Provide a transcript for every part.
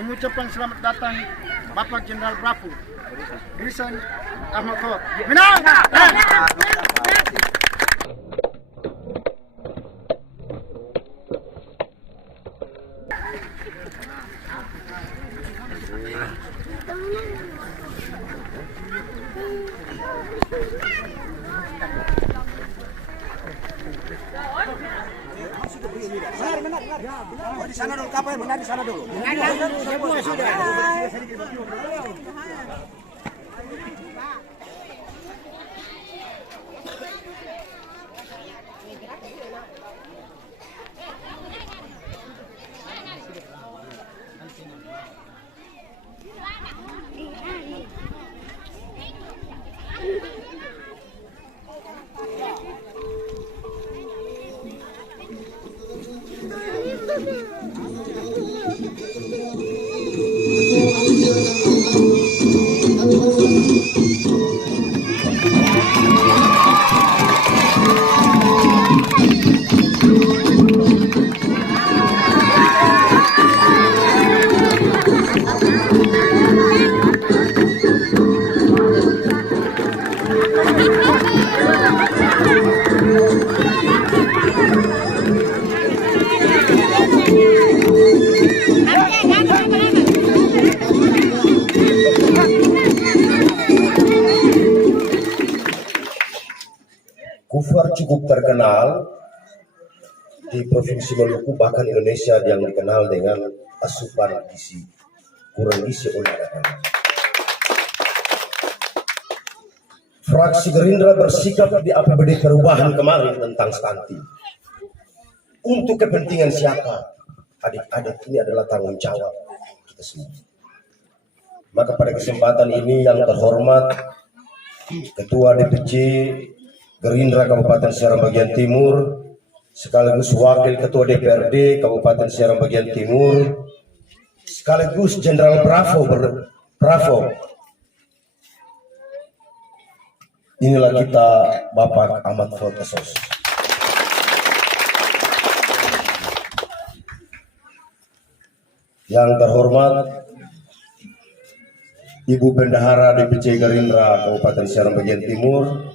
mengucapkan selamat datang Bapak Jenderal Bravo Grisan Ahmad Khor. Menang! Di sana dulu, kapal benar di sana dulu. Semua sudah. Kufar cukup terkenal di Provinsi Maluku, bahkan Indonesia, yang dikenal dengan asupan gizi kurang gizi oleh anak-anak. Fraksi Gerindra bersikap di APBD perubahan kemarin tentang stunting. Untuk kepentingan siapa? Adik-adik ini adalah tanggung jawab kita semua. Maka pada kesempatan ini yang terhormat Ketua DPC Gerindra Kabupaten Serang Bagian Timur, sekaligus Wakil Ketua DPRD Kabupaten Serang Bagian Timur, sekaligus Jenderal Bravo. Inilah kita Bapak Ahmad Khor Esos. Yang terhormat Ibu Bendahara DPC Gerindra Kabupaten Serang Bagian Timur,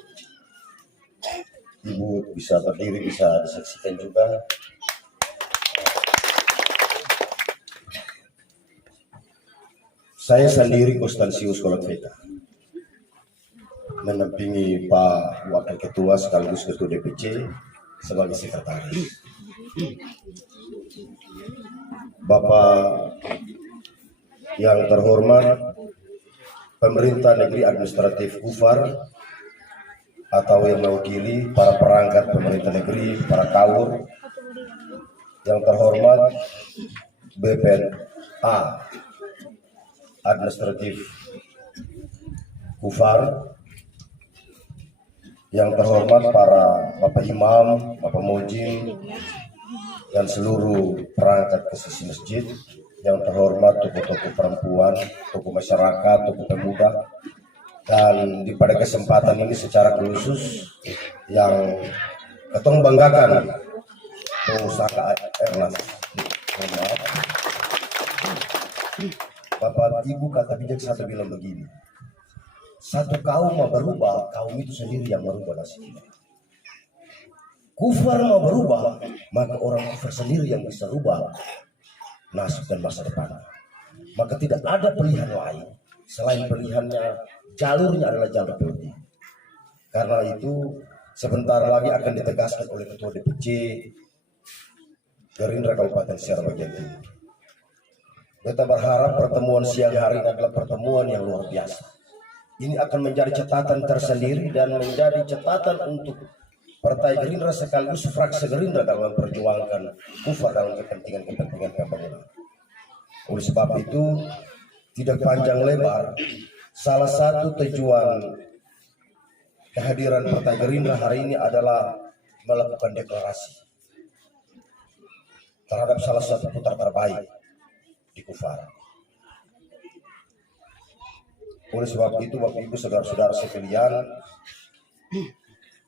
Ibu bisa berdiri, bisa disaksikan juga. Saya sendiri Konstansius Kolotweka, menampingi Pak Wakil Ketua sekaligus Ketua DPC sebagai sekretaris. Bapak yang terhormat Pemerintah Negeri Administratif Kufar, atau yang mewakili para perangkat pemerintah negeri, para kawur, yang terhormat BPNA Administratif Kufar, yang terhormat para Bapak Imam, Bapak Mojim, dan seluruh perangkat kesisi masjid, yang terhormat tokoh-tokoh perempuan, tokoh masyarakat, tokoh pemuda, dan pada kesempatan ini secara khusus yang ketong banggakan pengusaha Ernas. Bapak Ibu kata bijak satu bilang begini, satu kaum mau berubah, kaum itu sendiri yang merubah nasibnya. Kufar mau berubah, maka orang kufar sendiri yang bisa rubah nasib dan masa depan. Maka tidak ada pilihan lain selain pilihannya, jalurnya adalah jalur politik. Karena itu sebentar lagi akan ditegaskan oleh Ketua DPC Gerindra Kabupaten Serang Bagian Timur. Kita berharap pertemuan siang hari ini adalah pertemuan yang luar biasa. Ini akan menjadi catatan tersendiri dan menjadi catatan untuk Partai Gerindra sekaligus fraksi Gerindra dalam memperjuangkan kufar dalam kepentingan pembangunan. Oleh sebab itu, tidak panjang lebar, salah satu tujuan kehadiran Partai Gerindra hari ini adalah melakukan deklarasi terhadap salah satu putra terbaik di Kufar. Oleh sebab itu, Bapak Ibu saudara-saudara sekalian,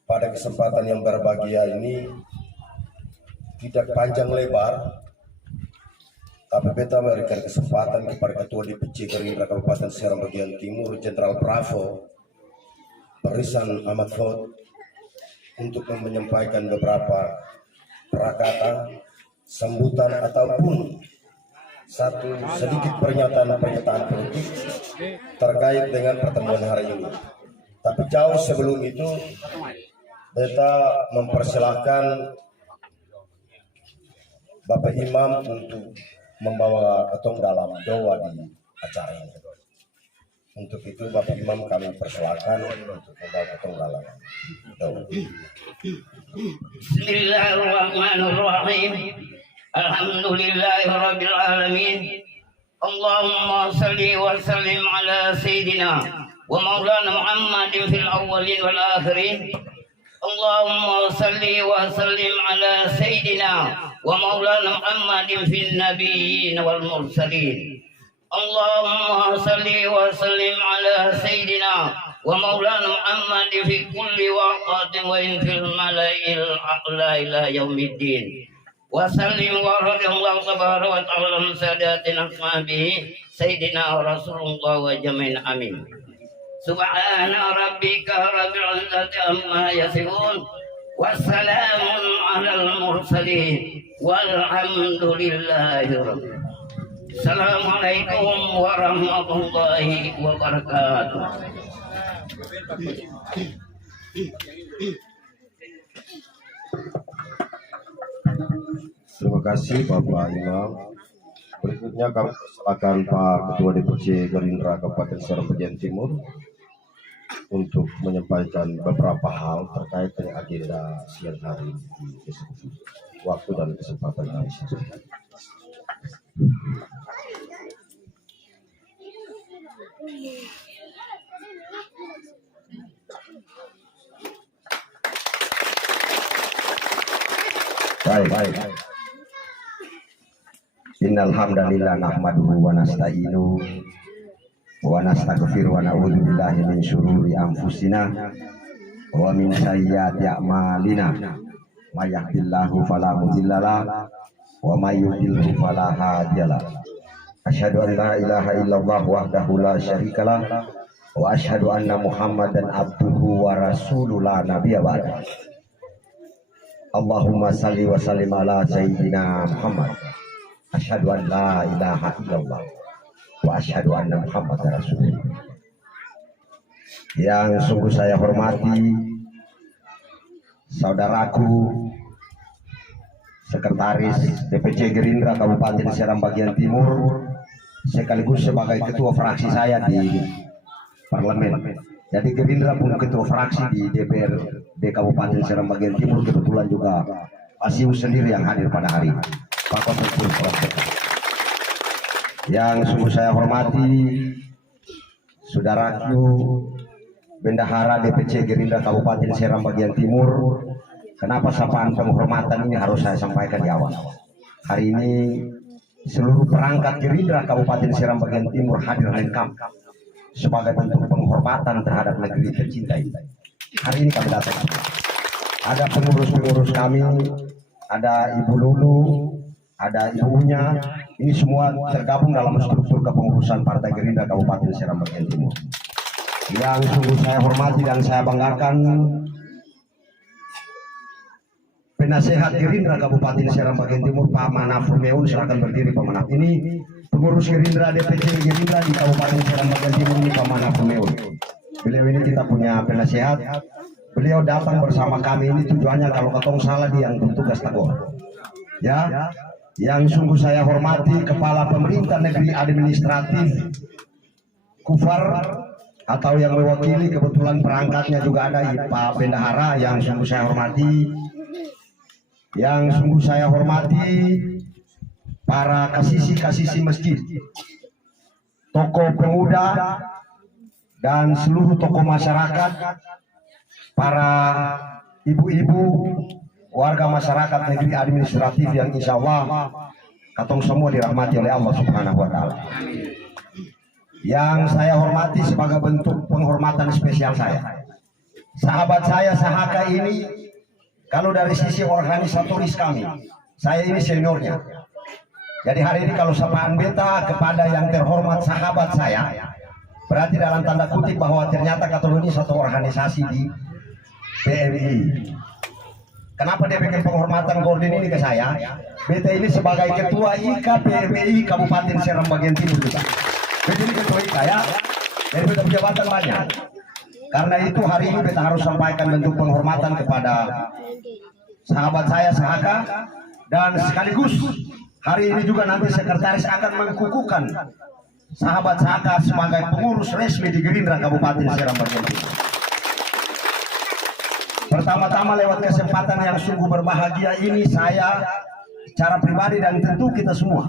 pada kesempatan yang berbahagia ini tidak panjang lebar, Tapi beta memberikan kesempatan kepada Ketua DPC Gerindra Kabupaten Serang bagian Timur, Jenderal Bravo Barisan Ahmad Fot, untuk menyampaikan beberapa prakata, sambutan ataupun satu sedikit pernyataan politik terkait dengan pertemuan hari ini. Tapi jauh sebelum itu, beta mempersilahkan Bapak Imam untuk membawa ketong dalam doa di acara ini. Untuk itu Bapak Imam kami persilakan untuk membawa ketong dalam doa. Bismillahirrahmanirrahim. Alhamdulillahirabbil alamin. Allahumma salli wa sallim ala sayyidina wa maulana Muhammadin fil awwalin wal akhirin. Allahumma salli wa sallim ala sayyidina wa maulana Muhammadin fil nabiyyin wal mursalin. Allahumma salli wa sallim ala sayyidina wa maulana Muhammadin fi kulli waqtin wa in fil mala'il a'la ila yaumiddin. Wa sallim wa radiyallahu tabaraka wa ta'ala min sadatina ashabihi sayyidina Rasulullah wa jami'in amin. Subhana rabbika rabbil izzati amma yasifun wassalamun alal mursalin walhamdulillahi rabbil alamin. Assalamualaikum warahmatullahi wabarakatuh. Terima kasih Bapak Imam. Berikutnya kami persilakan Pak Ketua DPC Gerindra Kabupaten Serang bagian Timur untuk menyampaikan beberapa hal terkait dengan agenda siang hari di diskusi. Waktu dan kesempatan kami saja. Baik. Innal hamdalillah nahmaduhu wa nasta'inu wa nastaghfiru wa na'udzu billahi min syururi anfusina wa min sayyiati a'malina. May yahdihillahu fala mudhillalah wa may yudhlil fala hadiyalah. Asyhadu an la ilaha illallah wahdahu la syarikalah wa asyhadu anna Muhammadan abduhu wa rasuluhu la nabiyya ba'da. Allahumma salli wa sallim ala sayyidina Muhammad. Asyhadu an la ilaha illallah wa asyhadu anna Muhammadar rasulullah. Yang sungguh saya hormati saudaraku Sekretaris DPC Gerindra Kabupaten Serang bagian Timur, sekaligus sebagai ketua fraksi saya di parlemen. Jadi Gerindra pun ketua fraksi di DPRD Kabupaten Serang bagian Timur, kebetulan juga Asiu sendiri yang hadir pada hari ini. Pak Konsul yang sungguh saya hormati saudaraku Bendahara DPC Gerindra Kabupaten Serang bagian Timur. Kenapa sapaan penghormatan ini harus saya sampaikan di awal? Hari ini seluruh perangkat Gerindra Kabupaten Serang bagian Timur hadir lengkap sebagai bentuk penghormatan terhadap negeri tercinta ini. Hari ini kami datang. Ada pengurus-pengurus kami, ada Ibu Lulu, ada ibunya, ini semua tergabung dalam struktur kepengurusan Partai Gerindra Kabupaten Serang bagian Timur. Yang sungguh saya hormati dan saya banggakan, penasehat Gerindra Kabupaten Serang bagian Timur Pak Manaf Rumeun, silakan berdiri Pak Manaf. Ini pengurus Gerindra DPC Gerindra di Kabupaten Serang bagian Timur ini Pak Manaf Rumeun. Beliau ini kita punya penasehat. Beliau datang bersama kami ini tujuannya kalau ketong salah dia yang bertugas tegur. Ya. Yang sungguh saya hormati Kepala Pemerintah Negeri Administratif Kufar atau yang mewakili, kebetulan perangkatnya juga ada Pak Bendahara yang sungguh saya hormati. Yang sungguh saya hormati para kasisi-kasisi masjid, tokoh pemuda dan seluruh tokoh masyarakat, para ibu-ibu, warga masyarakat negeri administratif yang insya Allah katong semua dirahmati oleh Allah Subhanahu wa Ta'ala. Yang saya hormati sebagai bentuk penghormatan spesial saya, sahabat saya Sahaka ini, kalau dari sisi organisatoris kami, saya ini seniornya. Jadi hari ini kalau sapaan beta kepada yang terhormat sahabat saya, berarti dalam tanda kutip bahwa ternyata Katolo ini satu organisasi di PMI. Kenapa dia bikin penghormatan gorden ini ke saya? Beta ini sebagai ketua IKA PMI Kabupaten Seram bagian timur juga. Beta ini ketua IKA ya. Jadi beta jabatan banyak. Karena itu hari ini beta harus sampaikan bentuk penghormatan kepada sahabat saya Sahaka, dan sekaligus hari ini juga nanti sekretaris akan mengkukuhkan sahabat Sahaka sebagai pengurus resmi di Gerindra Kabupaten Seram bagian timur. Pertama-tama lewat kesempatan yang sungguh berbahagia ini, saya secara pribadi dan tentu kita semua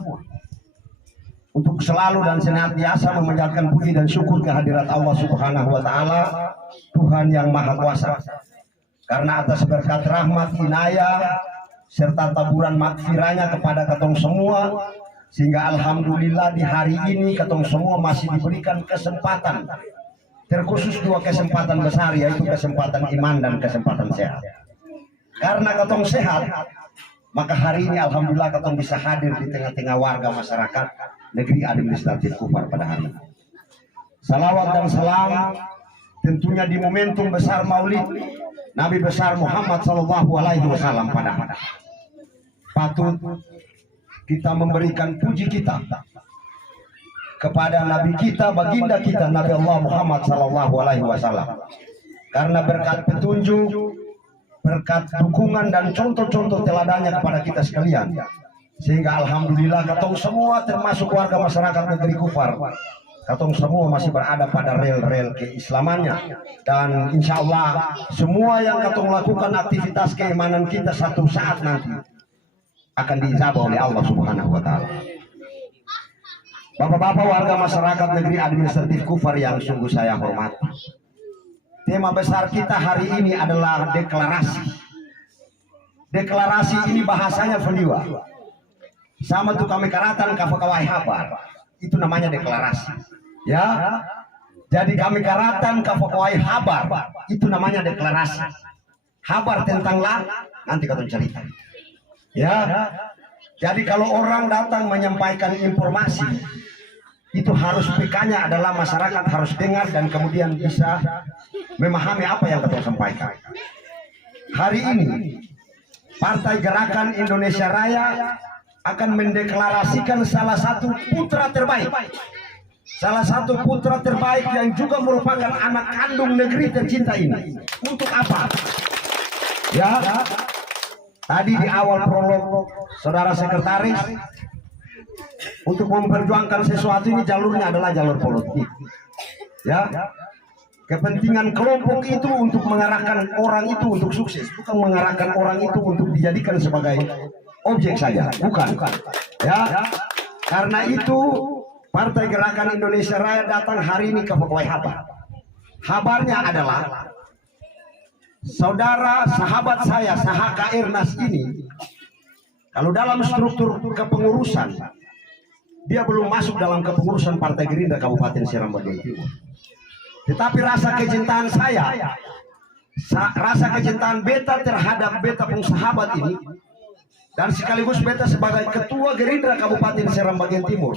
untuk selalu dan senantiasa memanjatkan puji dan syukur kehadirat Allah Subhanahu wa Ta'ala, Tuhan yang Maha Kuasa. Karena atas berkat rahmat inayah serta taburan makfirahnya kepada katong semua, sehingga alhamdulillah di hari ini katong semua masih diberikan kesempatan, terkhusus dua kesempatan besar, yaitu kesempatan iman dan kesempatan sehat. Karena katong sehat, maka hari ini alhamdulillah katong bisa hadir di tengah-tengah warga masyarakat negeri administratif Kufar pada hari ini. Salawat dan salam tentunya di momentum besar Maulid Nabi besar Muhammad Sallallahu Alaihi Wasallam pada hari. Patut kita memberikan puji kita kepada Nabi kita, baginda kita, Nabi Allah Muhammad Sallallahu Alaihi Wasallam. Karena berkat petunjuk, berkat dukungan dan contoh-contoh teladannya kepada kita sekalian, sehingga alhamdulillah katong semua termasuk warga masyarakat negeri Kufar, katong semua masih berada pada rel-rel keislamannya, dan insya Allah semua yang katong lakukan aktivitas keimanan kita satu saat nanti akan diijabah oleh Allah Subhanahu wa Ta'ala. Bapak-bapak warga masyarakat negeri administratif Kufar yang sungguh saya hormati, tema besar kita hari ini adalah deklarasi. Deklarasi ini bahasanya Fendiwa, sama tuh kami karatan kafakawai habar, itu namanya deklarasi. Ya, jadi kami karatan kafakawai habar, itu namanya deklarasi. Habar tentang nanti kata cerita. Ya, jadi kalau orang datang menyampaikan informasi, itu harus pikirnya adalah masyarakat harus dengar dan kemudian bisa memahami apa yang kita sampaikan. Hari ini Partai Gerakan Indonesia Raya akan mendeklarasikan salah satu putra terbaik, salah satu putra terbaik yang juga merupakan anak kandung negeri tercinta ini. Untuk apa? Ya, tadi di awal prolog saudara sekretaris, untuk memperjuangkan sesuatu ini jalurnya adalah jalur politik. Ya, kepentingan kelompok itu untuk mengarahkan orang itu untuk sukses, bukan mengarahkan orang itu untuk dijadikan sebagai objek saja, bukan. Ya, karena itu Partai Gerakan Indonesia Raya datang hari ini ke Pekawai Habar. Habarnya adalah saudara sahabat saya Sahaka Ernas ini, kalau dalam struktur kepengurusan dia belum masuk dalam kepengurusan Partai Gerindra Kabupaten Seram bagian timur. Tetapi rasa kecintaan saya, rasa kecintaan beta terhadap beta pun sahabat ini, dan sekaligus beta sebagai ketua Gerindra Kabupaten Seram bagian timur,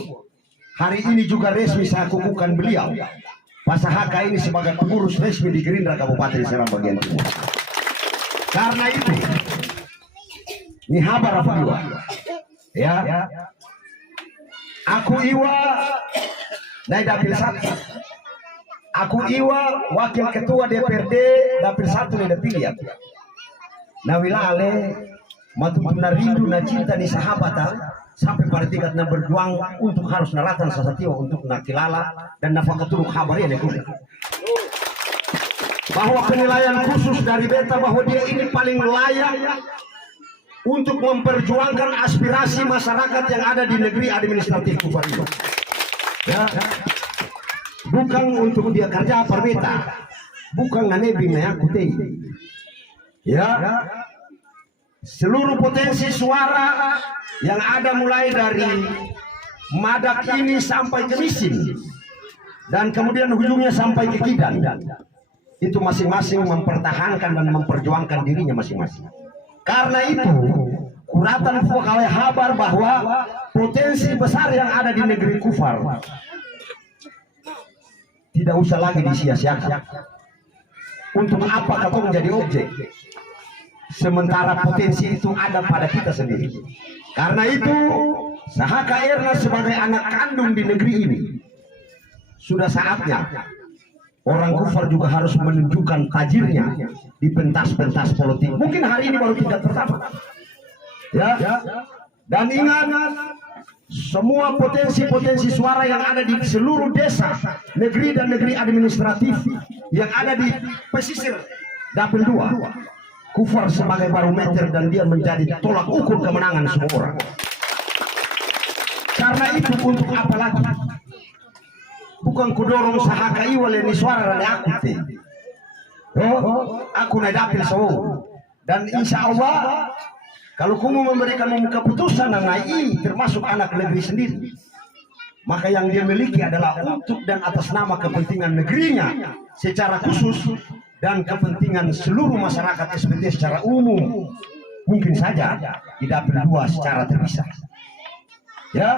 hari ini juga resmi saya kukuhkan beliau Pak Sahaka ini sebagai pengurus resmi di Gerindra Kabupaten Seram bagian timur. Karena itu ini habar apa dua? Ya, aku Iwa dari Dapil 1. Aku Iwa wakil ketua DPRD Dapil 1 nih dapil ya. Nawilale matutuna rindu na cinta ni sahabatan sampai pada tingkat na berjuang untuk harus naratan sasatiwa untuk nakilala dan nafakaturuk habarnya deh. Bahwa penilaian khusus dari beta bahwa dia ini paling layak untuk memperjuangkan aspirasi masyarakat yang ada di negeri administratif Kufar ini. Ya, bukan untuk dia kerja apa beta, bukan nganebi aku teh. Ya, seluruh potensi suara yang ada mulai dari Madak ini sampai ke Misin dan kemudian ujungnya sampai ke Kidan, itu masing-masing mempertahankan dan memperjuangkan dirinya masing-masing. Karena itu kuratan Pekawai Habar bahwa potensi besar yang ada di negeri kufar tidak usah lagi disia-siakan. Untuk apa kau menjadi objek? Sementara potensi itu ada pada kita sendiri. Karena itu, Sahaka Ernaz sebagai anak kandung di negeri ini, sudah saatnya orang kufar juga harus menunjukkan tajirnya di pentas-pentas politik. Mungkin hari ini baru tingkat pertama. Ya. Dan ingat, semua potensi-potensi suara yang ada di seluruh desa, negeri dan negeri administratif yang ada di pesisir Dapil 2, kufar sebagai barometer dan dia menjadi tolak ukur kemenangan semua orang. Karena itu untuk apa lagi? Bukan kudorong Sahaka Iwal ini suara dari aku te. Aku naik dapil semua. Dan insya Allah kalau kamu memberikan keputusan nangai termasuk anak negeri sendiri, maka yang dia miliki adalah untuk dan atas nama kepentingan negerinya secara khusus dan kepentingan seluruh masyarakat SPT secara umum. Mungkin saja di dapil 2 secara terpisah. Ya.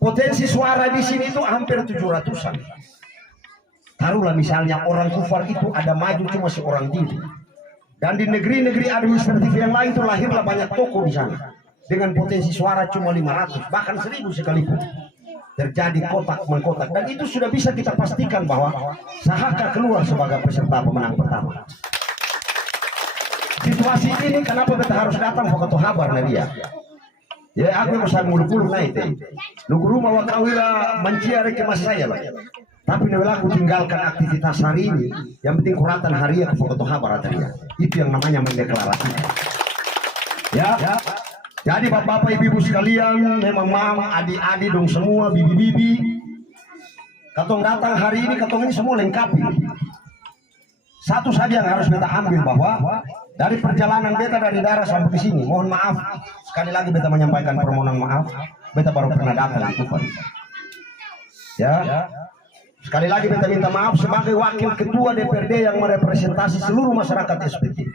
Potensi suara di sini itu hampir 700-an. Taruhlah misalnya orang kufar itu ada maju cuma seorang diri. Dan di negeri-negeri administratif yang lain itu lahirlah banyak tokoh di sana dengan potensi suara cuma 500 bahkan 1000 sekalipun. Terjadi kotak mengkotak dan itu sudah bisa kita pastikan bahwa Sahaka keluar sebagai peserta pemenang pertama. Situasi ini kenapa kita harus datang ke Ketua Habar dia? Ya aku bisa nguluk-nguluk naik deh. Lu rumah wakawila menciari ke mas saya lah. Tapi bila aku tinggalkan aktivitas hari ini, yang penting kuratan harian ke Ketua Habar dia. Itu yang namanya mendeklarasikan. Ya. Jadi bapak-bapak ibu-ibu sekalian, memang mama, adik-adik dong semua, bibi-bibi. Katong datang hari ini, katong ini semua lengkapi. Satu saja yang harus kita ambil bahwa dari perjalanan beta dari daerah sampai ke sini, mohon maaf sekali lagi beta menyampaikan permohonan maaf. Beta baru pernah datang di Kufar. Ya, sekali lagi beta minta maaf sebagai wakil ketua DPRD yang merepresentasi seluruh masyarakat SPT.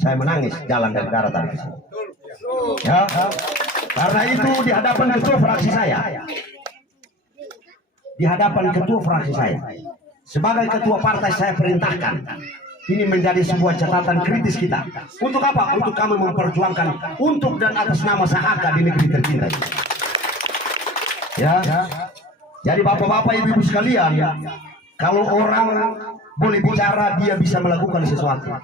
Saya menangis jalan dari daerah tadi. Ya, karena itu di hadapan ketua fraksi saya, sebagai ketua partai saya perintahkan ini menjadi sebuah catatan kritis kita. Untuk apa? Untuk kami memperjuangkan untuk dan atas nama Sahaka di negeri tercinta. Ya, jadi bapak-bapak ibu-ibu sekalian, kalau orang boleh bicara dia bisa melakukan sesuatu.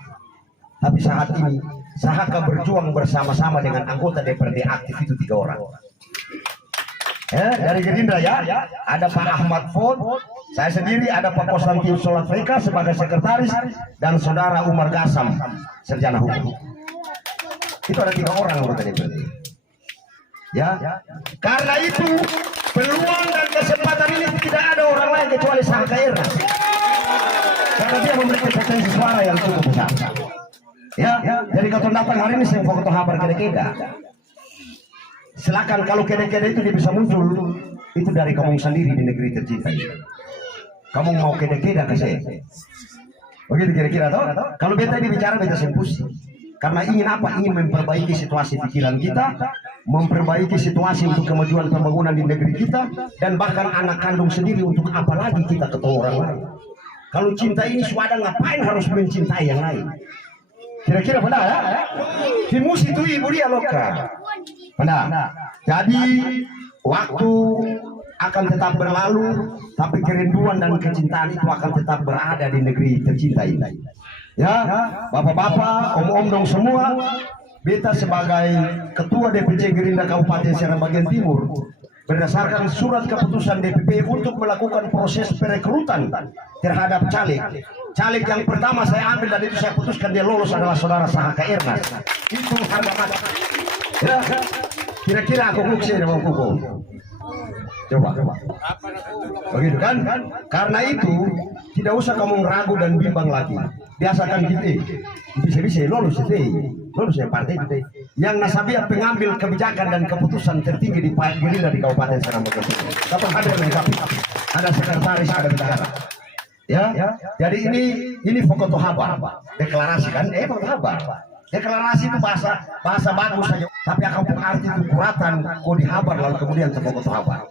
Tapi saat ini Sahaka berjuang bersama-sama dengan anggota DPRD aktif itu 3 orang. Dari Gerindra ya, ada Pak Ahmad Fod, saya sendiri, ada Pak Konstantin Solatfeka sebagai sekretaris, dan Saudara Umar Gasam, sarjana hukum. Itu ada 3 orang anggota DPRD. Ya, karena itu peluang dan kesempatan ini tidak ada orang lain kecuali Sahaka Ernaz. Karena dia memiliki potensi suara yang cukup besar. Ya, jadi kalau datang hari ini saya mau Ketua Habar keda-keda. Silakan kalau keda-keda itu dia bisa muncul itu dari kamu sendiri di negeri tercinta. Kamu mau keda-keda ke saya? Begitu kira-kira toh? Kalau beta ini bicara beta sempusi. Karena ingin apa? Ingin memperbaiki situasi pikiran kita, memperbaiki situasi untuk kemajuan pembangunan di negeri kita, dan bahkan anak kandung sendiri untuk apa lagi kita ketemu orang lain. Kalau cinta ini sudah ngapain harus mencintai yang lain? Kira-kira benar ya? Si musi itu ibu dia loka. Benar. Jadi waktu akan tetap berlalu, tapi kerinduan dan kecintaan itu akan tetap berada di negeri tercinta ini. Ya, bapak-bapak, om-om dong semua, beta sebagai ketua DPC Gerindra Kabupaten Serang Bagian Timur, berdasarkan surat keputusan DPP untuk melakukan proses perekrutan terhadap caleg. Caleg yang pertama saya ambil dan itu saya putuskan dia lolos adalah Saudara Sahaka Ernaz. Itu harga mati. Ya, kira-kira aku kuksi dengan kuku. Coba. Begitu kan? Karena itu tidak usah kamu ragu dan bimbang lagi. Biasakan kita bisa lolos ya partai kita. Yang nasabia pengambil kebijakan dan keputusan tertinggi di Gerindra di Kabupaten Serang Bagian Timur. Kapan ada yang lengkap? Ada sekretaris, ada bendahara. Ya, jadi ini Ketua Habar deklarasi kan? Ketua Habar. Deklarasi itu bahasa bagus saja, tapi akan arti itu kuratan kau dihabar lalu kemudian terpokok habar.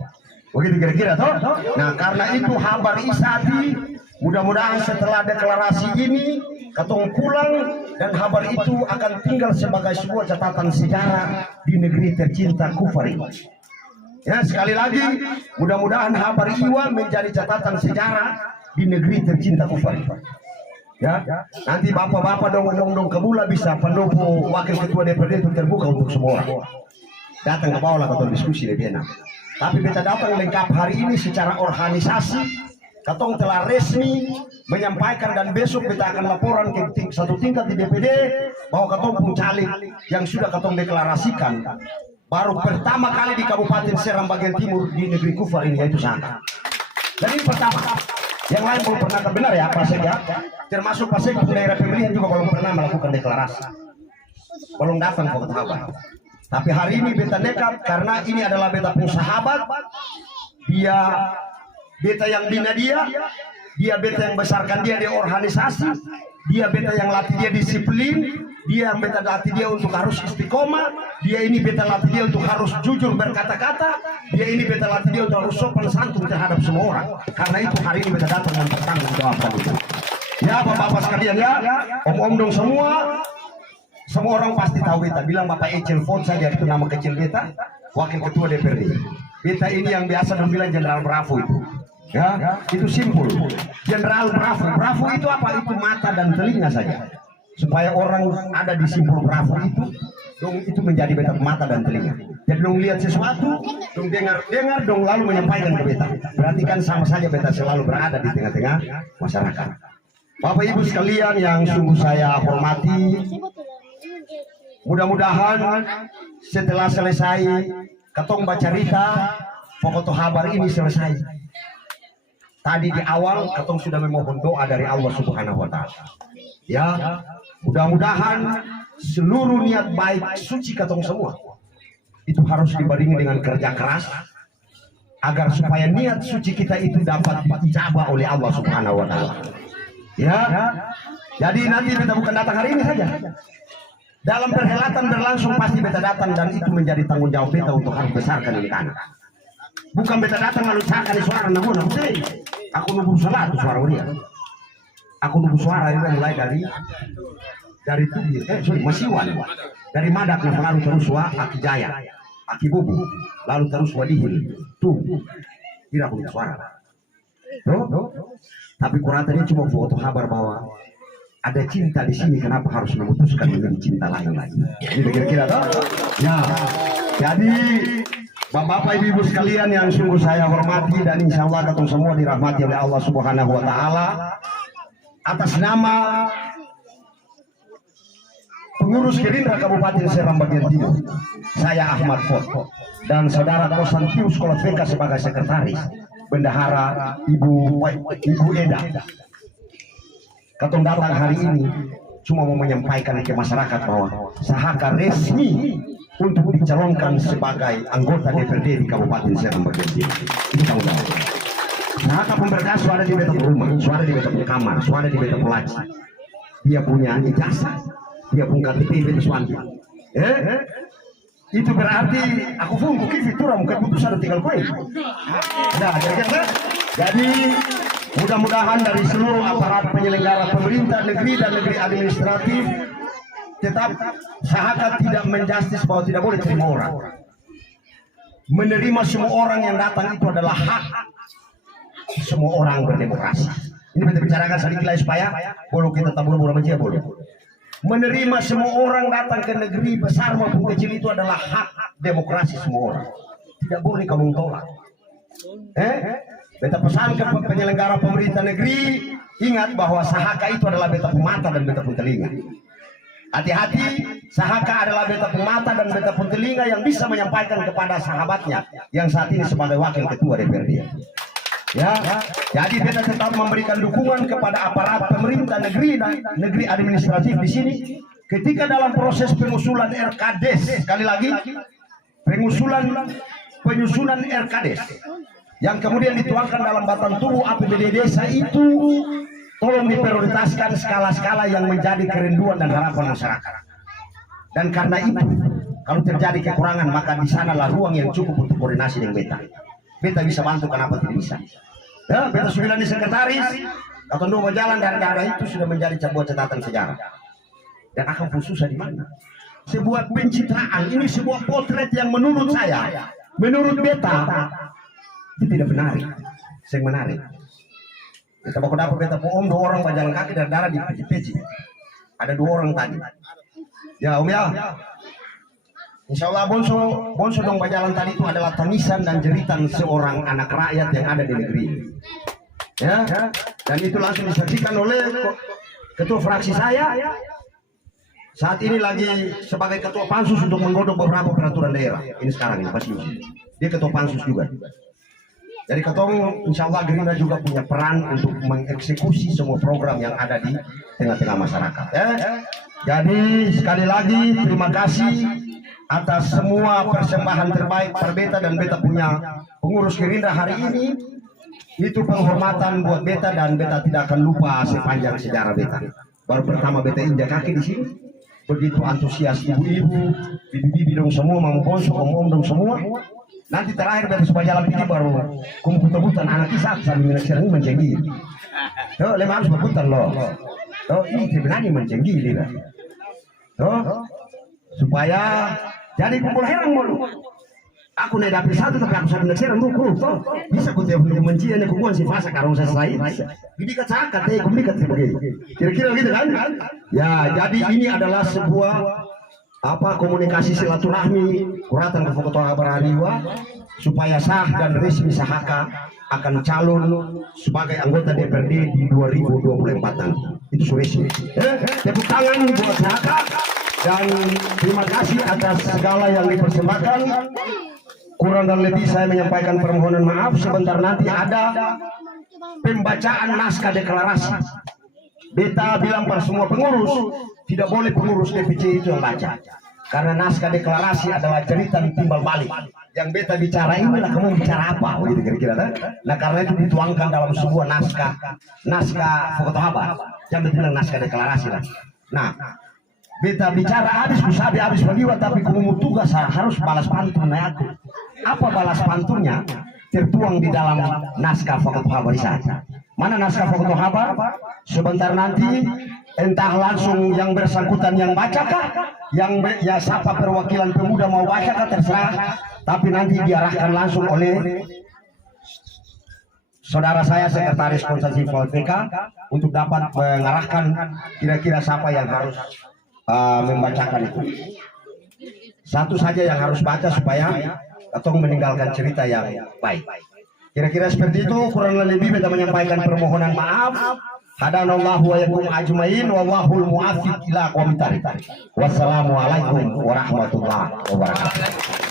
Begitu kira-kira toh. Nah karena itu habar isati, mudah-mudahan setelah deklarasi ini katong pulang dan habar itu akan tinggal sebagai sebuah catatan sejarah di negeri tercinta Kufar ini. Ya sekali lagi mudah-mudahan habar Iwa menjadi catatan sejarah di negeri tercinta Kufar ini. Ya, nanti bapak-bapak dong kebula bisa pendopo wakil ketua DPRD itu terbuka untuk semua orang. Datang ke bawah lah katong diskusi lebih enak. Tapi kita datang lengkap hari ini secara organisasi. Katong telah resmi menyampaikan dan besok kita akan laporan ke satu tingkat di DPD bahwa katong pun caleg yang sudah katong deklarasikan baru pertama kali di Kabupaten Seram bagian timur di negeri Kufar ini yaitu Saka. Dan ini pertama. Yang lain belum pernah terbenar ya Pasek ya. Termasuk Pasek daerah pemilihan juga belum pernah melakukan deklarasi. Belum datang ke Ketahaban. Tapi hari ini beta nekat karena ini adalah beta pun sahabat. Dia beta yang bina dia beta yang besarkan dia di organisasi, dia beta yang latih dia disiplin, dia yang beta latih dia untuk harus istiqomah, dia ini beta latih dia untuk harus jujur berkata-kata, dia ini beta latih dia untuk harus sopan santun terhadap semua orang. Karena itu hari ini beta datang dan bertanggung jawab itu. Ya bapak-bapak sekalian ya, om-om dong semua orang pasti tahu beta. Bilang Bapak Ecel Fon saja itu nama kecil beta, wakil ketua DPRD. Beta ini yang biasa dong bilang Jenderal Bravo itu. Ya, itu simpul. Jenderal Bravo. Bravo itu apa? Itu mata dan telinga saja. Supaya orang ada di simpul Bravo itu menjadi beta mata dan telinga. Jadi dong lihat sesuatu, dong dengar dong lalu menyampaikan ke beta. Berarti kan sama saja beta selalu berada di tengah-tengah masyarakat. Bapak Ibu sekalian yang sungguh saya hormati, mudah-mudahan setelah selesai katong baca cerita pokok habar ini selesai. Tadi di awal katong sudah memohon doa dari Allah Subhanahu wa taala. Ya, mudah-mudahan seluruh niat baik suci katong semua itu harus dibarengi dengan kerja keras agar supaya niat suci kita itu dapat diijabah oleh Allah Subhanahu wa taala. Ya. Jadi nanti kita bukan datang hari ini saja. Dalam perhelatan berlangsung pasti beta datang dan itu menjadi tanggung jawab beta untuk harus besarkan ini kan. Bukan beta datang lalu sakan suara namun aku nunggu salah tuh suara dia. Aku nunggu suara itu mulai dari Tubir, Masiwan, dari Madak lalu terus Aki Jaya, Aki Bubu, lalu terus Wadihil, tuh, tidak punya suara. Tapi kuratannya cuma foto kabar bahwa ada cinta di sini, kenapa harus memutuskan menjadi cinta lain lagi? Gitu kira-kira toh? Ya, jadi Bapak Ibu sekalian yang sungguh saya hormati dan insya Allah ketemu semua dirahmati oleh Allah Subhanahu wa taala. Atas nama pengurus Gerindra Kabupaten Seram bagian timur, saya Ahmad Fot dan saudara Kosantius Sekolah VK sebagai sekretaris, bendahara Ibu Eda. Katong datang hari ini cuma mau menyampaikan ke masyarakat bahwa Sahaka resmi untuk dicalonkan sebagai anggota DPRD di Kabupaten Seram bagian timur. Itu tanggung jawab. Sahaka pemberkas suara di beta rumah, suara di beta kamar, suara di beta pelaci. Dia punya ijazah, dia punya KTP beta suami. Itu berarti aku pun kiki turun keputusan tinggal koin. Nah, jadi mudah-mudahan dari seluruh aparat penyelenggara pemerintah negeri dan negeri administratif tetap Sahaka tidak menjustis bahwa tidak boleh terima orang. Menerima semua orang yang datang itu adalah hak semua orang berdemokrasi. Ini kita bicarakan sedikit lagi supaya boleh kita tabur-tabur aja boleh. Menerima semua orang datang ke negeri besar maupun kecil itu adalah hak demokrasi semua orang. Tidak boleh kamu tolak. Beta pesan ke penyelenggara pemerintah negeri, ingat bahwa Sahaka itu adalah beta pemata dan beta telinga. Hati-hati, Sahaka adalah beta pemata dan beta telinga yang bisa menyampaikan kepada sahabatnya yang saat ini sebagai wakil ketua DPRD. Ya, jadi beta tetap memberikan dukungan kepada aparat pemerintah negeri dan negeri administratif di sini ketika dalam proses pengusulan RKDes. Sekali lagi, penyusunan RKDes yang kemudian dituangkan dalam batang tubuh APBD desa itu tolong diprioritaskan skala-skala yang menjadi kerinduan dan harapan masyarakat. Dan karena itu, kalau terjadi kekurangan maka di sanalah ruang yang cukup untuk koordinasi dengan beta. Beta bisa bantu, kenapa tidak bisa? Ya, beta sudah di sekretaris, atau mau jalan dari daerah itu sudah menjadi sebuah catatan sejarah. Dan akan susah di mana? Sebuah pencitraan, ini sebuah potret yang menurut saya, menurut beta itu tidak menarik. Yang menarik. Kita mau dapat beta om 2 orang berjalan kaki dari daerah di peci. Ada 2 orang tadi. Ya om ya. Insya Allah bonso dong berjalan tadi itu adalah tangisan dan jeritan seorang anak rakyat yang ada di negeri ini. Ya, dan itu langsung disaksikan oleh ketua fraksi saya. Saat ini lagi sebagai ketua pansus untuk menggodok beberapa peraturan daerah. Ini sekarang ini pasti dia ketua pansus juga. Jadi ketemu insya Allah Gerindra juga punya peran untuk mengeksekusi semua program yang ada di tengah-tengah masyarakat. Ya. Jadi sekali lagi terima kasih atas semua persembahan terbaik Beta dan Beta punya pengurus Gerindra hari ini. Itu penghormatan buat Beta dan Beta tidak akan lupa sepanjang sejarah Beta. Baru pertama Beta injak kaki di sini. Begitu antusias ibu-ibu, bibi-bibi dong semua, mama bonso, om dong semua. Nanti terakhir Beta supaya jalan pikir baru kumpul-kumpulan anak kisah sambil menyeksirkan mencenggi. Tuh, lema harus berputar loh. Tuh, ini sebenarnya mencenggi dia. Tuh, supaya jadi kumpul herang mulu. Aku naik dapil 1 tapi aku sambil menyeksirkan dulu. Tuh, bisa ku tiap menci ini kukuan si fasa karung selesai. Jadi kecakat deh, kumikat sebagai. Kira-kira gitu kan? Ya, jadi ini adalah sebuah komunikasi silaturahmi kuratan ke Fakultas Barariwa supaya sah dan resmi Sahaka akan calon sebagai anggota DPRD di 2024 nanti. Itu sudah resmi. Tepuk tangan buat Sahaka dan terima kasih atas segala yang dipersembahkan. Kurang dan lebih saya menyampaikan permohonan maaf. Sebentar nanti ada pembacaan naskah deklarasi. Beta bilang pada semua pengurus, tidak boleh pengurus DPC itu yang baca. Karena naskah deklarasi adalah cerita ditimbal balik. Yang Beta bicara inilah kamu bicara apa, begitu kira-kira. Nah karena itu dituangkan dalam sebuah naskah fotohaba. Yang bilang naskah deklarasi lah. Nah, Beta bicara habis kusabi habis baliwa tapi kamu tugas harus balas pantun aku. Apa balas pantunnya? Tertuang di dalam naskah fotohaba di sana. Mana naskah fotohaba? Sebentar nanti entah langsung yang bersangkutan yang bacakah, yang ya siapa perwakilan pemuda mau bacakah terserah, tapi nanti diarahkan langsung oleh saudara saya sekretaris konsensi VK untuk dapat mengarahkan kira-kira siapa yang harus membacakan itu. Satu saja yang harus baca supaya atau meninggalkan cerita yang baik. Kira-kira seperti itu, kurang lebih Beta menyampaikan permohonan maaf. Hadanallahu wa yakum ajmain wallahul muwaffiq ila aqwamit thariq. Wassalamualaikum warahmatullahi wabarakatuh.